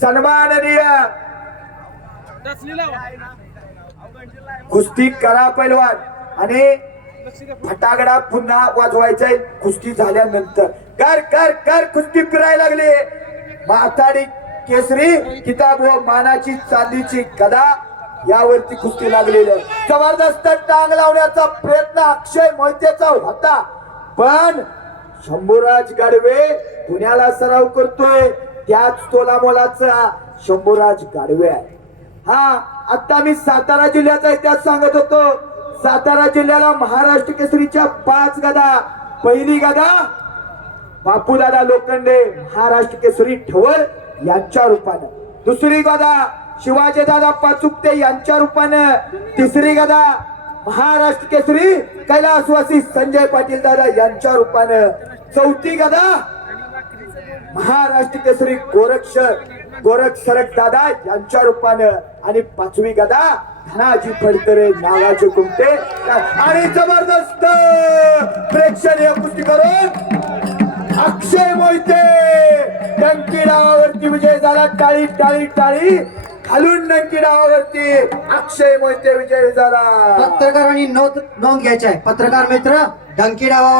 सन्माननीय कुस्ती करा पैलवान. आणि फटाकडा पुन्हा वाजवायचा कुस्ती झाल्यानंतर. कर कर कर कुस्ती फिरायला लागली. माथाडी केसरी किताब व मानाची चांदीची कदा यावरती कुस्ती लागलेली जबरदस्त टांग लावण्याचा प्रयत्न अक्षय मोहितेचा होता. पण शंभूराज गाडवे पुण्याला सराव करतोय. त्याच तोलामोलाचा शंभूराज गाडवे आहे. हा आता मी सातारा जिल्ह्याचा इतिहास सांगत होतो. सातारा जिल्ह्याला महाराष्ट्र केसरीच्या पाच गदा. पहिली गदा बापूदादा लोखंडे महाराष्ट्र केसरी ठवळ यांच्या रूपानं. दुसरी गदा शिवाजी दादा पाचुकते यांच्या रूपानं. तिसरी गदा महाराष्ट्र केसरी कैलासवासी संजय पाटील दादा यांच्या रूपानं. चौथी गदा महाराष्ट्र केसरी गोरक्ष गोरख सरक दादा यांच्या रूपानं आणि पाचवी गदा धनाजी फडतरे नागाचे कुमते आणि जबरदस्त प्रेक्षणीय कुस्ती करून अक्षय मोहिते डंकी डावावरती विजय झाला. टाळी टाळी टाळी. खालून डंकी डावावरती अक्षय मोहिते विजय झाला. पत्रकारांनी नोंद नोंद घ्यायची आहे. पत्रकार मित्र डंकी डावावर